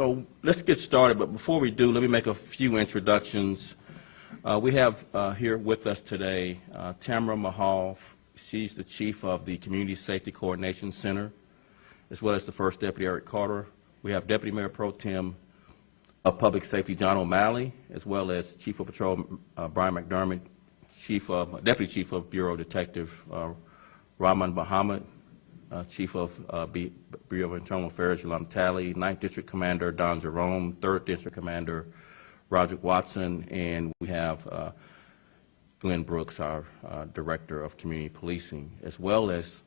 So let's get started, but before we do, let me make a few introductions. We have here with us today Tamara Mahal. She's the chief of the Community Safety Coordination Center, as well as the First Deputy Eric Carter. We have Deputy Mayor Pro Tem of Public Safety John O'Malley, as well as Chief of Patrol Brian McDermott, Deputy Chief of Bureau Detective Rahman Muhammad, Chief of Bureau of Internal Affairs Yolanda Talley, 9th District Commander Don Jerome, 3rd District Commander Roderick Watson, and we have Glenn Brooks, our Director of Community Policing, as well as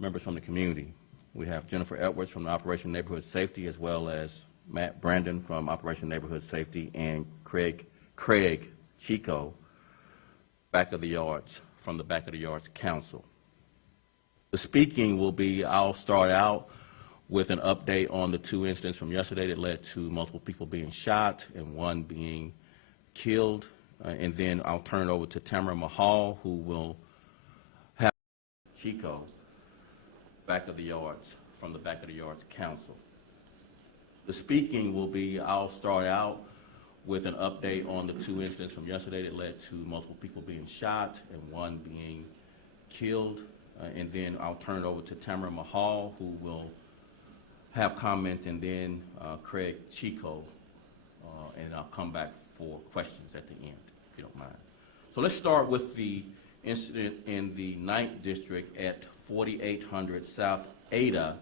members from the community. We have Jennifer Edwards from the Operation Neighborhood Safety, as well as Matt Brandon from Operation Neighborhood Safety, and Craig Chico, Back of the Yards, from the Back of the Yards Council. The speaking will be, I'll start out with an update on the 2 incidents from yesterday that led to multiple people being shot and 1 being killed. And then I'll turn it over to Tamara Mahal, who will have Chico, Back of the Yards, from the Back of the Yards Council. The speaking will be, I'll start out with an update on the 2 incidents from yesterday that led to multiple people being shot and 1 being killed. And then I'll turn it over to Tamara Mahal, who will have comments, and then Craig Chico, and I'll come back for questions at the end, if you don't mind. So let's start with the incident in the 9th District at 4800 South Ada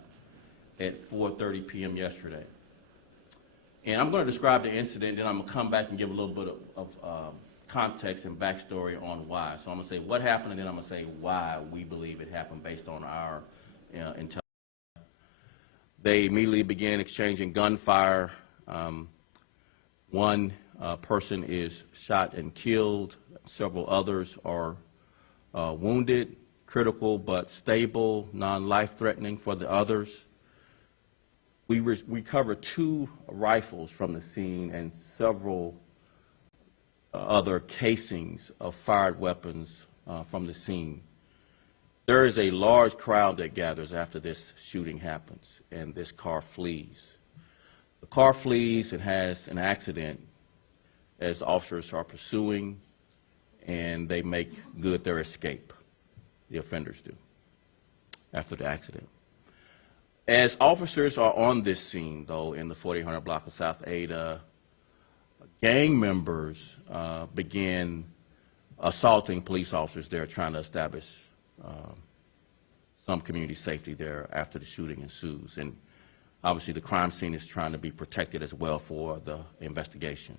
at 4:30 p.m. yesterday. And I'm going to describe the incident, then I'm going to come back and give a little bit of context and backstory on why. So I'm going to say what happened, and then I'm going to say why we believe it happened based on our intelligence. They immediately began exchanging gunfire. One person is shot and killed. Several others are wounded, critical but stable, non-life-threatening for the others. We recovered 2 rifles from the scene and several other casings of fired weapons from the scene. There is a large crowd that gathers after this shooting happens, and this car flees. The car flees and has an accident as officers are pursuing, and they make good their escape. The offenders do, after the accident. As officers are on this scene, though, in the 4800 block of South Ada, gang members began assaulting police officers there, trying to establish some community safety there after the shooting ensues. And obviously the crime scene is trying to be protected as well for the investigation.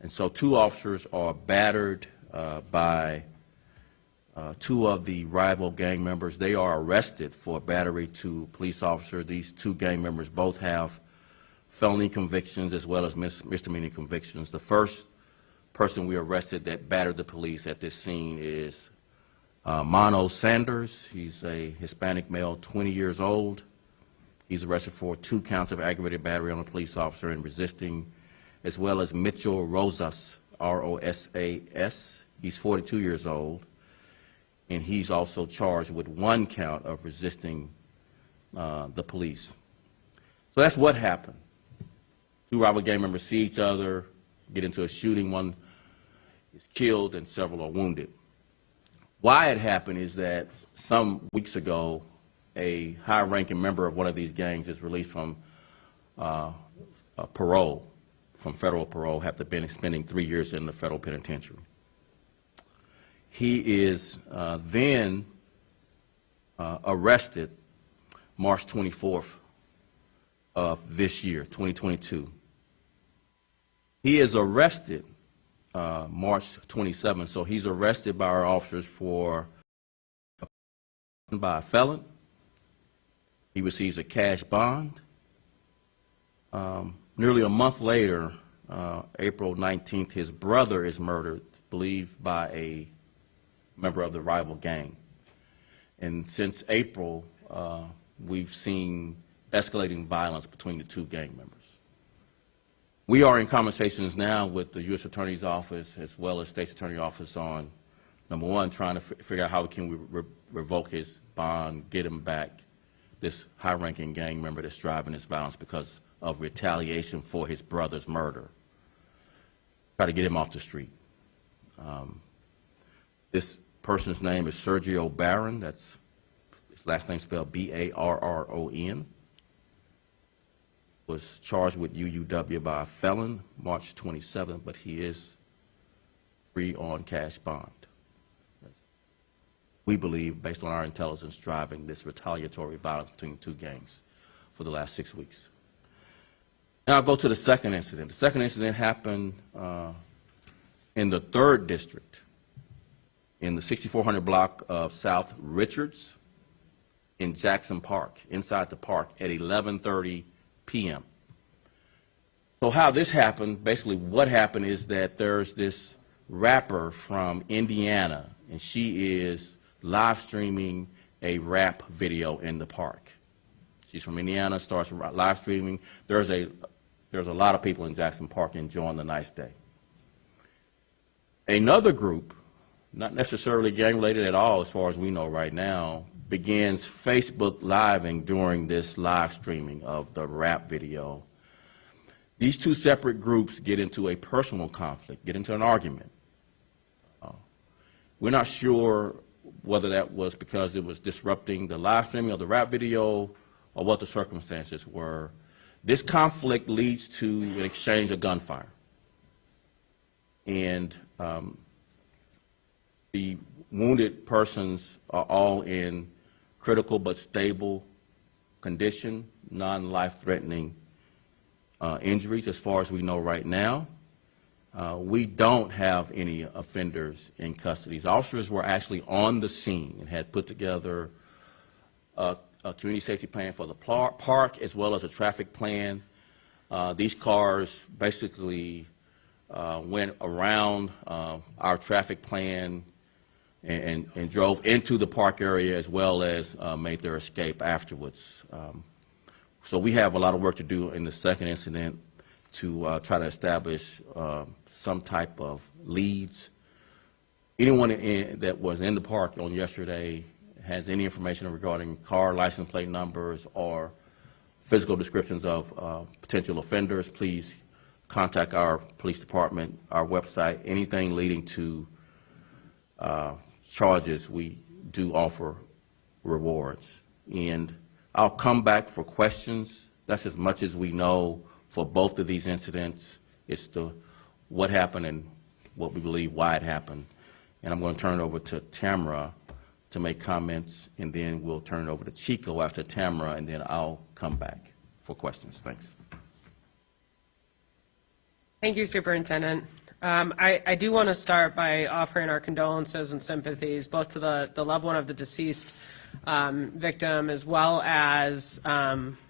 And so 2 officers are battered by 2 of the rival gang members. They are arrested for battery to police officer. These 2 gang members both have felony convictions as well as misdemeanor convictions. The first person we arrested that battered the police at this scene is Mono Sanders. He's a Hispanic male, 20 years old. He's arrested for 2 counts of aggravated battery on a police officer and resisting, as well as Mitchell Rosas, R-O-S-A-S. He's 42 years old, and he's also charged with 1 count of resisting the police. So that's what happened. 2 rival gang members see each other, get into a shooting. 1 is killed and several are wounded. Why it happened is that some weeks ago, a high-ranking member of one of these gangs is released from parole, from federal parole, after spending 3 years in the federal penitentiary. He is then arrested March 24th of this year, 2022. He is arrested March 27th, so he's arrested by our officers by a felon. He receives a cash bond. Nearly a month later, April 19th, his brother is murdered, believed by a member of the rival gang. And since April, we've seen escalating violence between the 2 gang members. We are in conversations now with the U.S. Attorney's Office as well as State's Attorney's Office on, number 1, trying to figure out how can we revoke his bond, get him back, this high-ranking gang member that's driving this violence, because of retaliation for his brother's murder. Try to get him off the street. This person's name is Sergio Barron. That's his last name spelled B-A-R-R-O-N. Was charged with UUW by a felon March 27th, but he is free on cash bond. We believe, based on our intelligence, driving this retaliatory violence between two gangs for the last 6 weeks. Now I'll go to the second incident. The second incident happened in the 3rd District, in the 6400 block of South Richards in Jackson Park, inside the park at 11:30 p.m. So how this happened, basically what happened is that there's this rapper from Indiana, and she is live streaming a rap video in the park. She's from Indiana, starts live streaming. There's a lot of people in Jackson Park enjoying the nice day. Another group, not necessarily gang-related at all as far as we know right now, begins Facebook Living during this live streaming of the rap video. These two separate groups get into a personal conflict, get into an argument. We're not sure whether that was because it was disrupting the live streaming of the rap video or what the circumstances were. This conflict leads to an exchange of gunfire. And the wounded persons are all in critical but stable condition, non-life-threatening injuries as far as we know right now. We don't have any offenders in custody. The officers were actually on the scene and had put together a community safety plan for the park as well as a traffic plan. These cars basically went around our traffic plan and drove into the park area as well as made their escape afterwards. So we have a lot of work to do in the second incident to try to establish some type of leads. Anyone that was in the park on yesterday has any information regarding car license plate numbers or physical descriptions of potential offenders, please contact our police department, our website. Anything leading to charges, we do offer rewards. And I'll come back for questions. That's as much as we know for both of these incidents. It's the what happened and what we believe why it happened. And I'm going to turn it over to Tamara to make comments, and then we'll turn it over to Chico after Tamara, and then I'll come back for questions. Thanks. Thank you, Superintendent. I do want to start by offering our condolences and sympathies both to the loved one of the deceased victim as well as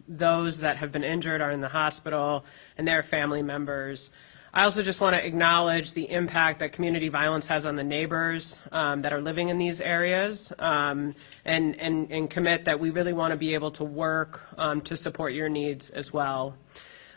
those that have been injured or in the hospital and their family members. I also just want to acknowledge the impact that community violence has on the neighbors that are living in these areas and commit that we really want to be able to work to support your needs as well.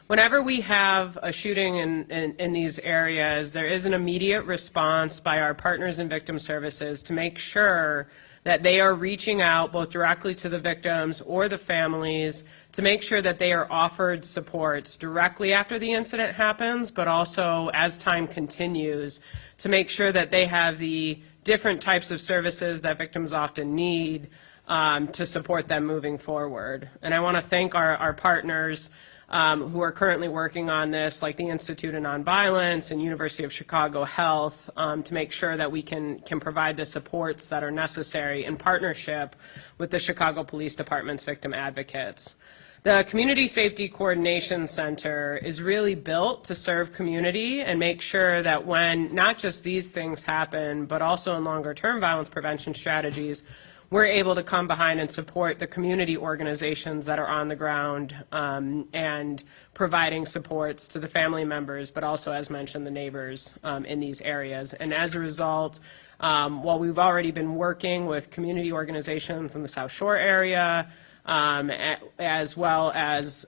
Whenever we have a shooting in these areas, there is an immediate response by our partners in victim services to make sure that they are reaching out both directly to the victims or the families to make sure that they are offered supports directly after the incident happens, but also as time continues to make sure that they have the different types of services that victims often need to support them moving forward. And I want to thank our partners who are currently working on this, like the Institute of Nonviolence and University of Chicago Health, to make sure that we can provide the supports that are necessary in partnership with the Chicago Police Department's victim advocates. The Community Safety Coordination Center is really built to serve community and make sure that when not just these things happen, but also in longer-term violence prevention strategies, we're able to come behind and support the community organizations that are on the ground and providing supports to the family members, but also, as mentioned, the neighbors in these areas. And as a result, while we've already been working with community organizations in the South Shore area, as well as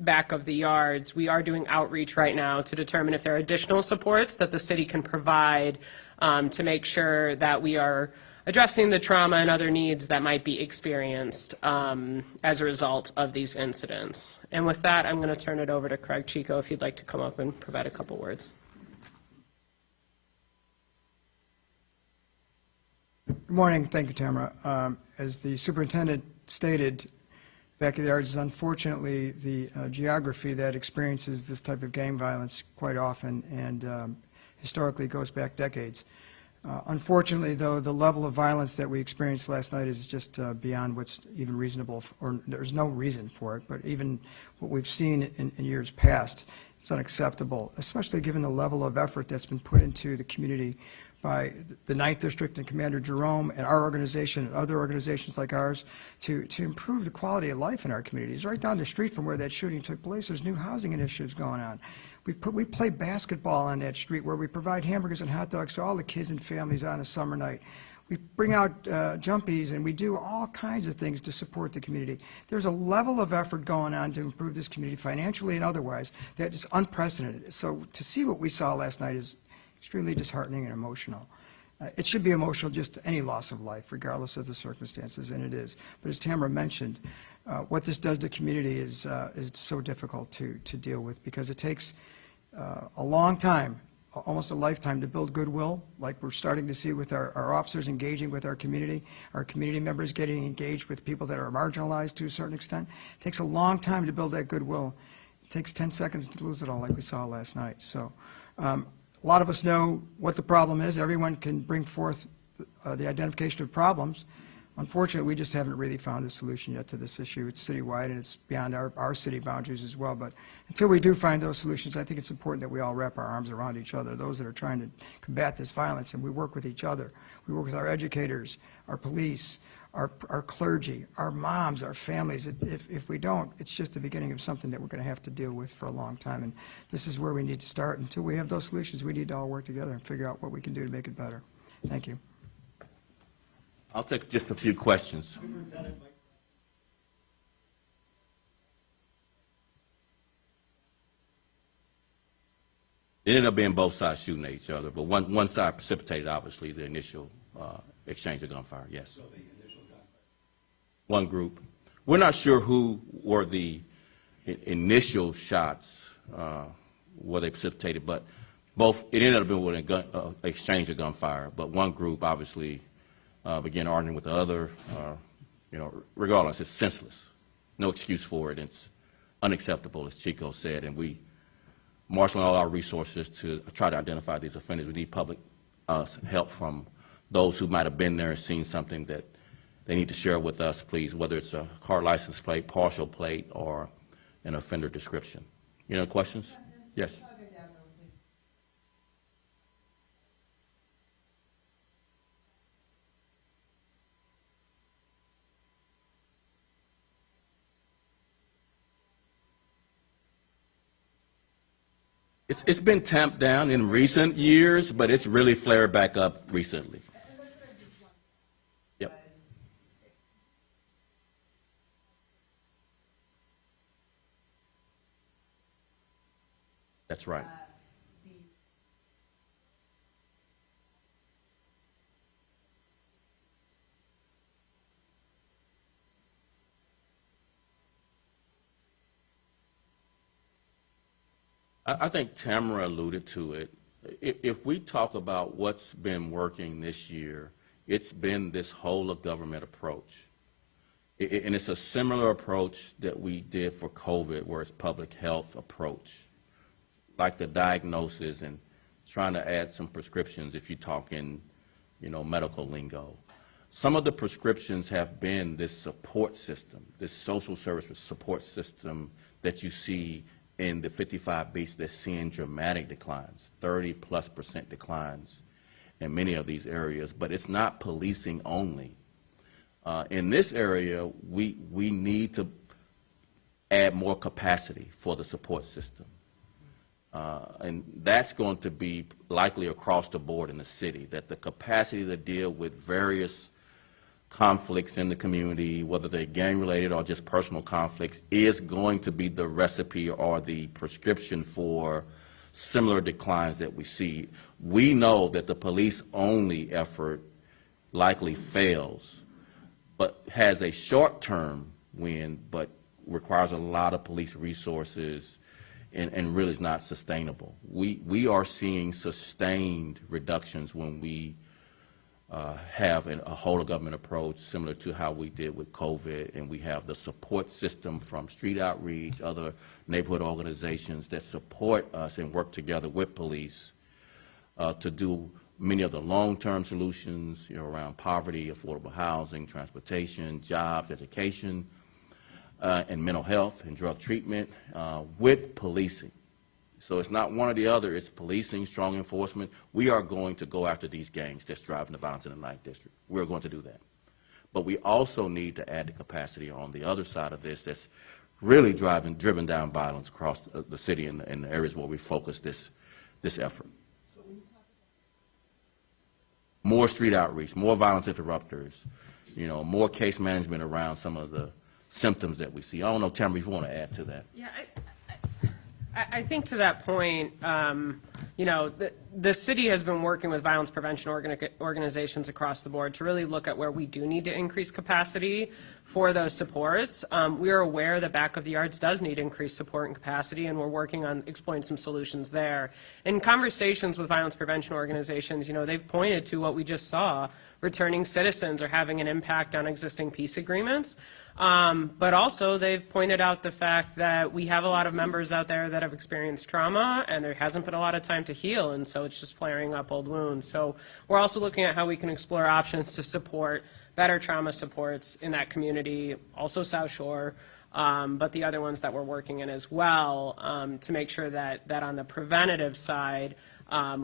back of the yards, we are doing outreach right now to determine if there are additional supports that the city can provide to make sure that we are addressing the trauma and other needs that might be experienced as a result of these incidents. And with that, I'm going to turn it over to Craig Chico if you'd like to come up and provide a couple words. Good morning. Thank you, Tamara. As the superintendent stated, backyards is unfortunately the geography that experiences this type of gang violence quite often, and historically goes back decades. Unfortunately, though, the level of violence that we experienced last night is just beyond what's even reasonable, or there's no reason for it, but even what we've seen in years past, it's unacceptable, especially given the level of effort that's been put into the community by the 9th District and Commander Jerome and our organization and other organizations like ours to improve the quality of life in our communities. Right down the street from where that shooting took place, there's new housing initiatives going on. We play basketball on that street where we provide hamburgers and hot dogs to all the kids and families on a summer night. We bring out jumpies, and we do all kinds of things to support the community. There's a level of effort going on to improve this community financially and otherwise that is unprecedented. So to see what we saw last night is extremely disheartening and emotional. It should be emotional just any loss of life, regardless of the circumstances, and it is. But as Tamara mentioned, what this does to the community is so difficult to deal with, because it takes a long time, almost a lifetime, to build goodwill, like we're starting to see with our officers engaging with our community members getting engaged with people that are marginalized to a certain extent. It takes a long time to build that goodwill. It takes 10 seconds to lose it all, like we saw last night. So a lot of us know what the problem is. Everyone can bring forth the identification of problems. Unfortunately, we just haven't really found a solution yet to this issue. It's citywide, and it's beyond our city boundaries as well. But until we do find those solutions, I think it's important that we all wrap our arms around each other, those that are trying to combat this violence, and we work with each other. We work with our educators, our police, our clergy, our moms, our families. If we don't, it's just the beginning of something that we're going to have to deal with for a long time. And this is where we need to start. Until we have those solutions, we need to all work together and figure out what we can do to make it better. Thank you. I'll take just a few questions. It ended up being both sides shooting at each other, but one side precipitated, obviously, the initial exchange of gunfire, yes. So the initial gunfire? One group. We're not sure who were the initial shots, where they precipitated, but both, it ended up being with an exchange of gunfire, but one group obviously began arguing with the other. Regardless, it's senseless. No excuse for it. It's unacceptable, as Chico said, and we marshaling all our resources to try to identify these offenders. We need public help from those who might have been there and seen something that they need to share with us, please, whether it's a car license plate, partial plate, or an offender description. You know, questions? Yes. It's been tamped down in recent years, but it's really flared back up recently. Yep. That's right. I think Tamara alluded to it. If we talk about what's been working this year, it's been this whole of government approach. And it's a similar approach that we did for COVID, where it's public health approach, like the diagnosis and trying to add some prescriptions if you talk in, medical lingo. Some of the prescriptions have been this support system, this social service support system that you see in the 55 beats that's seeing dramatic declines, 30+% declines in many of these areas, but it's not policing only. In this area, we need to add more capacity for the support system. And that's going to be likely across the board in the city, that the capacity to deal with various conflicts in the community, whether they're gang-related or just personal conflicts, is going to be the recipe or the prescription for similar declines that we see. We know that the police-only effort likely fails, but has a short-term win, but requires a lot of police resources and really is not sustainable. We are seeing sustained reductions when we have a whole-of-government approach similar to how we did with COVID, and we have the support system from street outreach, other neighborhood organizations that support us and work together with police to do many of the long-term solutions, around poverty, affordable housing, transportation, jobs, education, and mental health and drug treatment with policing. So it's not one or the other, it's policing, strong enforcement. We are going to go after these gangs that's driving the violence in the 9th District. We're going to do that. But we also need to add the capacity on the other side of this that's really driven down violence across the city and the areas where we focus this effort. More street outreach, more violence interrupters, more case management around some of the symptoms that we see. I don't know, Tamara, if you want to add to that. Yeah, I think to that point, the city has been working with violence prevention organizations across the board to really look at where we do need to increase capacity for those supports. We are aware that Back of the Yards does need increased support and capacity, and we're working on exploring some solutions there. In conversations with violence prevention organizations, they've pointed to what we just saw. Returning citizens are having an impact on existing peace agreements. But also they've pointed out the fact that we have a lot of members out there that have experienced trauma, and there hasn't been a lot of time to heal, and so it's just flaring up old wounds. So we're also looking at how we can explore options to support better trauma supports in that community, also South Shore, but the other ones that we're working in as well, to make sure that on the preventative side,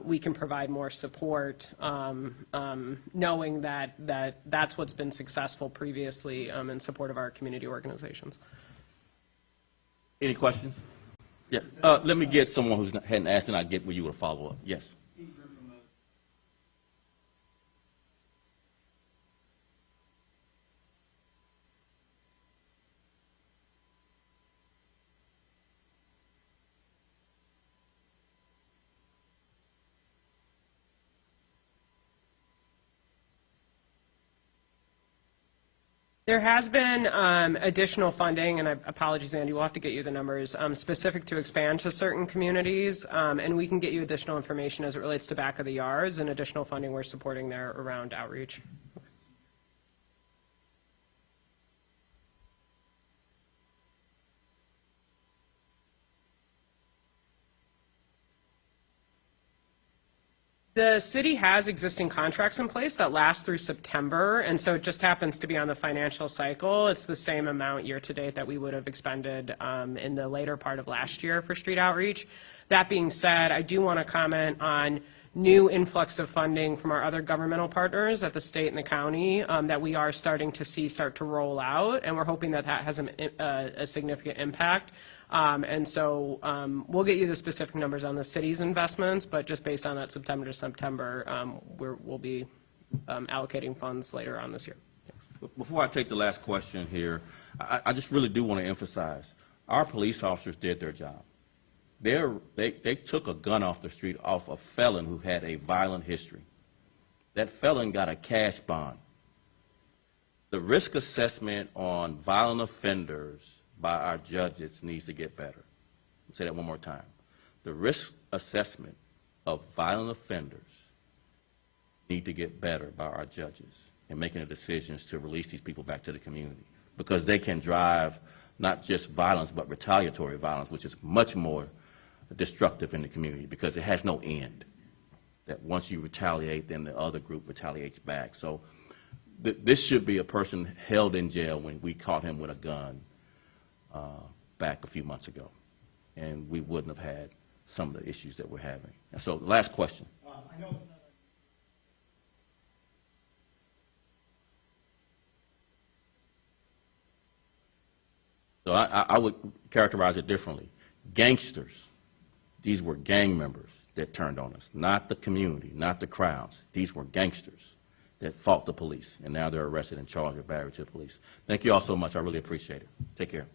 we can provide more support, knowing that that's what's been successful previously in support of our community organizations. Any questions? Yeah. Let me get someone who hadn't asked, and I'll get with you with a follow-up. Yes. There has been additional funding, and apologies, Andy, we'll have to get you the numbers, specific to expand to certain communities, and we can get you additional information as it relates to Back of the Yards and additional funding we're supporting there around outreach. The city has existing contracts in place that last through September, and so it just happens to be on the financial cycle. It's the same amount year-to-date that we would have expended in the later part of last year for street outreach. That being said, I do want to comment on new influx of funding from our other governmental partners at the state and the county that we are starting to see start to roll out, and we're hoping that that has a significant impact. And so we'll get you the specific numbers on the city's investments, but just based on that September to September, we'll be allocating funds later on this year. Thanks. Before I take the last question here, I just really do want to emphasize, our police officers did their job. They took a gun off the street off a felon who had a violent history. That felon got a cash bond. The risk assessment on violent offenders by our judges needs to get better. I'll say that one more time. The risk assessment of violent offenders need to get better by our judges in making the decisions to release these people back to the community, because they can drive not just violence but retaliatory violence, which is much more destructive in the community because it has no end. That once you retaliate, then the other group retaliates back. So this should be a person held in jail when we caught him with a gun back a few months ago, and we wouldn't have had some of the issues that we're having. And so, last question. I know it's not. So I would characterize it differently. Gangsters, these were gang members that turned on us, not the community, not the crowds. These were gangsters that fought the police, and now they're arrested and charged with battery to the police. Thank you all so much. I really appreciate it. Take care.